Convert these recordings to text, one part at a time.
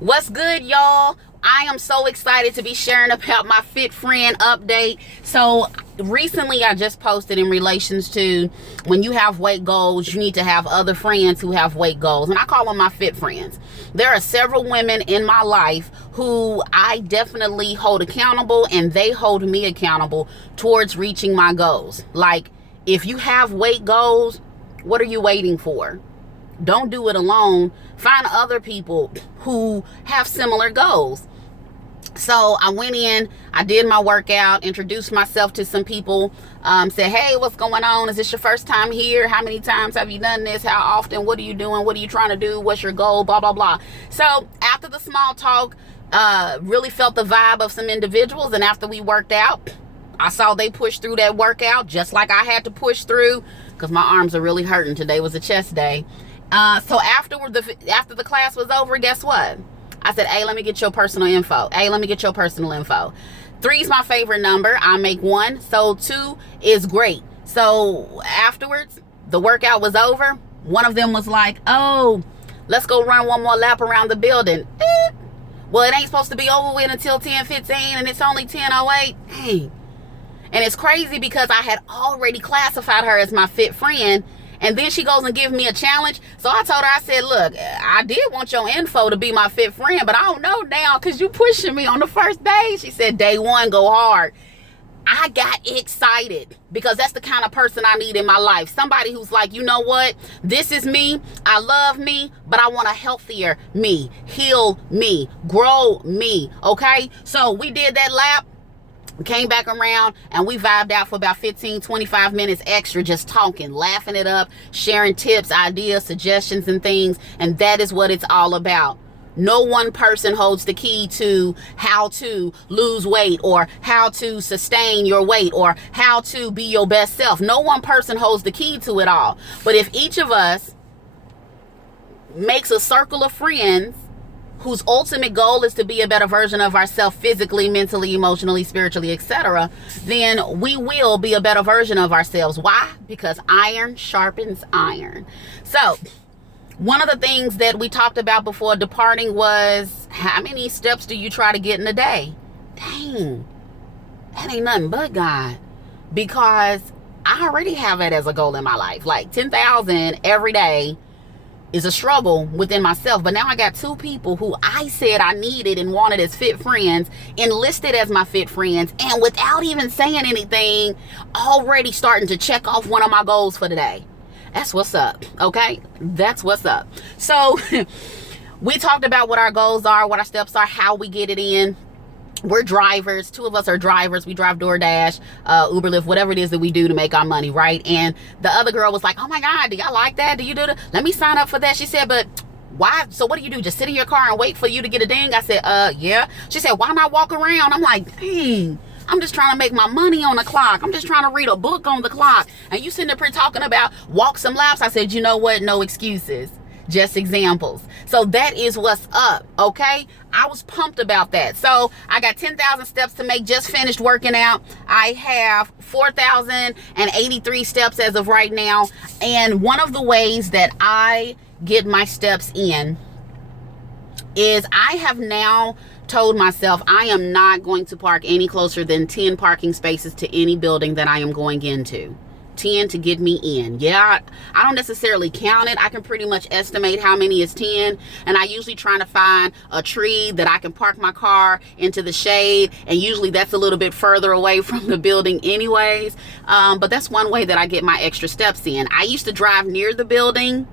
What's good, y'all? I am so excited to be sharing about my Fit Friend update. So recently I just posted in relations to when you have weight goals, you need to have other friends who have weight goals. And I call them my Fit Friends. There are several women in my life who I definitely hold accountable, and they hold me accountable towards reaching my goals. Like, if you have weight goals, what are you waiting for? Don't do it alone. Find other people who have similar goals. So I went in, I did my workout, introduced myself to some people, said, hey, what's going on? Is this your first time here? How many times have you done this? How often? What are you doing? What are you trying to do? What's your goal? Blah, blah, blah. So after the small talk, really felt the vibe of some individuals. And after we worked out, I saw they pushed through that workout just like I had to push through, because my arms are really hurting. Today was a chest day. So after the class was over, guess what? I said, hey, let me get your personal info. Hey, let me get your personal info. 3 is my favorite number. I make 1. So 2 is great. So afterwards, the workout was over. One of them was like, oh, let's go run one more lap around the building. Well, it ain't supposed to be over with until 10:15, and it's only 10:08. Dang. And it's crazy because I had already classified her as my fit friend. And then she goes and gives me a challenge. So I told her, I said, look, I did want your info to be my fit friend, but I don't know now because you pushing me on the first day. She said, day 1, go hard. I got excited because that's the kind of person I need in my life. Somebody who's like, you know what? This is me. I love me, but I want a healthier me, heal me, grow me. Okay. So we did that lap. Came back around and we vibed out for about 15-25 minutes extra, just talking, laughing it up, sharing tips, ideas, suggestions, and things. And that is what it's all about. No one person holds the key to how to lose weight or how to sustain your weight or how to be your best self. No one person holds the key to it all. But if each of us makes a circle of friends whose ultimate goal is to be a better version of ourselves physically, mentally, emotionally, spiritually, etc., then we will be a better version of ourselves. Why? Because iron sharpens iron. So one of the things that we talked about before departing was, how many steps do you try to get in a day? Dang, that ain't nothing but God. Because I already have it as a goal in my life. Like 10,000 every day is a struggle within myself. But now I got 2 people who I said I needed and wanted as fit friends, enlisted as my fit friends, and without even saying anything, already starting to check off one of my goals for the day. That's what's up. Okay, that's what's up. So we talked about what our goals are, what our steps are, how we get it in. We're drivers. 2 of us are drivers. We drive DoorDash, Uber, Lyft, whatever it is that we do to make our money, right? And the other girl was like, oh my God, do y'all like that? Do you do that? Let me sign up for that. She said, but why? So what do you do? Just sit in your car and wait for you to get a ding? I said, yeah. She said, why not walk around? I'm like, dang, I'm just trying to make my money on the clock. I'm just trying to read a book on the clock. And you sitting up here talking about walk some laps. I said, you know what? No excuses. Just examples. So that is what's up. Okay. I was pumped about that. So I got 10,000 steps to make, just finished working out. I have 4,083 steps as of right now. And one of the ways that I get my steps in is I have now told myself I am not going to park any closer than 10 parking spaces to any building that I am going into. 10 to get me in. Yeah, I don't necessarily count it. I can pretty much estimate how many is 10, and I usually try to find a tree that I can park my car into the shade, and usually that's a little bit further away from the building anyways, but that's one way that I get my extra steps in. I used to drive near the building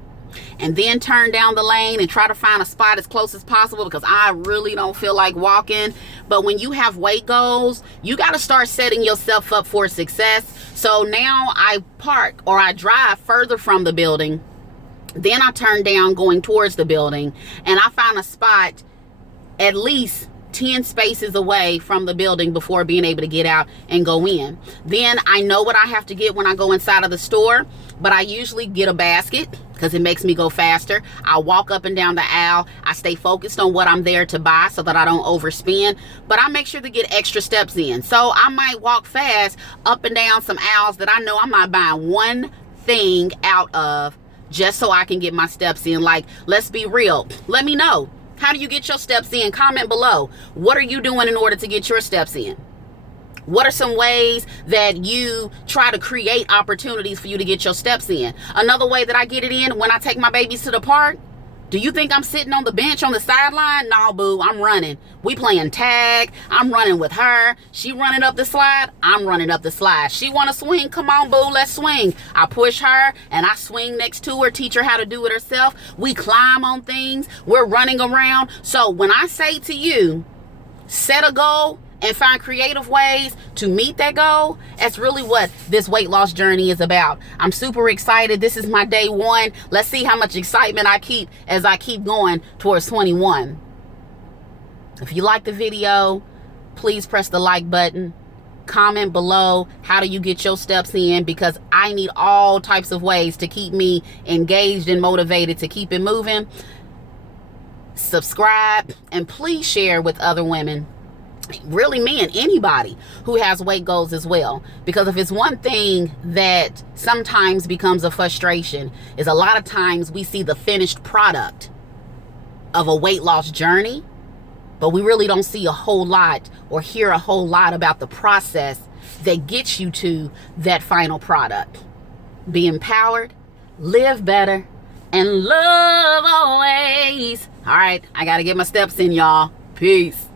and then turn down the lane and try to find a spot as close as possible because I really don't feel like walking. But when you have weight goals, you got to start setting yourself up for success. So now I park or I drive further from the building, then I turn down going towards the building, and I find a spot at least 10 spaces away from the building before being able to get out and go in. Then I know what I have to get when I go inside of the store, but I usually get a basket because it makes me go faster. I walk up and down the aisle. I stay focused on what I'm there to buy so that I don't overspend, but I make sure to get extra steps in. So I might walk fast up and down some aisles that I know I'm not buying one thing out of, just so I can get my steps in. Like, let's be real. Let me know. How do you get your steps in? Comment below. What are you doing in order to get your steps in? What are some ways that you try to create opportunities for you to get your steps in? Another way that I get it in, when I take my babies to the park, do you think I'm sitting on the bench on the sideline? No, boo, I'm running. We playing tag. I'm running with her. She running up the slide. I'm running up the slide. She want to swing? Come on, boo, let's swing. I push her and I swing next to her, teach her how to do it herself. We climb on things. We're running around. So when I say to you, set a goal and find creative ways to meet that goal, that's really what this weight loss journey is about. I'm super excited. This is my day 1. Let's see how much excitement I keep as I keep going towards 21. If you like the video, please press the like button. Comment below, how do you get your steps in? Because I need all types of ways to keep me engaged and motivated to keep it moving. Subscribe and please share with other women, really men, anybody who has weight goals as well. Because if it's one thing that sometimes becomes a frustration, is a lot of times we see the finished product of a weight loss journey, but we really don't see a whole lot or hear a whole lot about the process that gets you to that final product. Be empowered, live better, and love always. All right, I gotta get my steps in, y'all. Peace.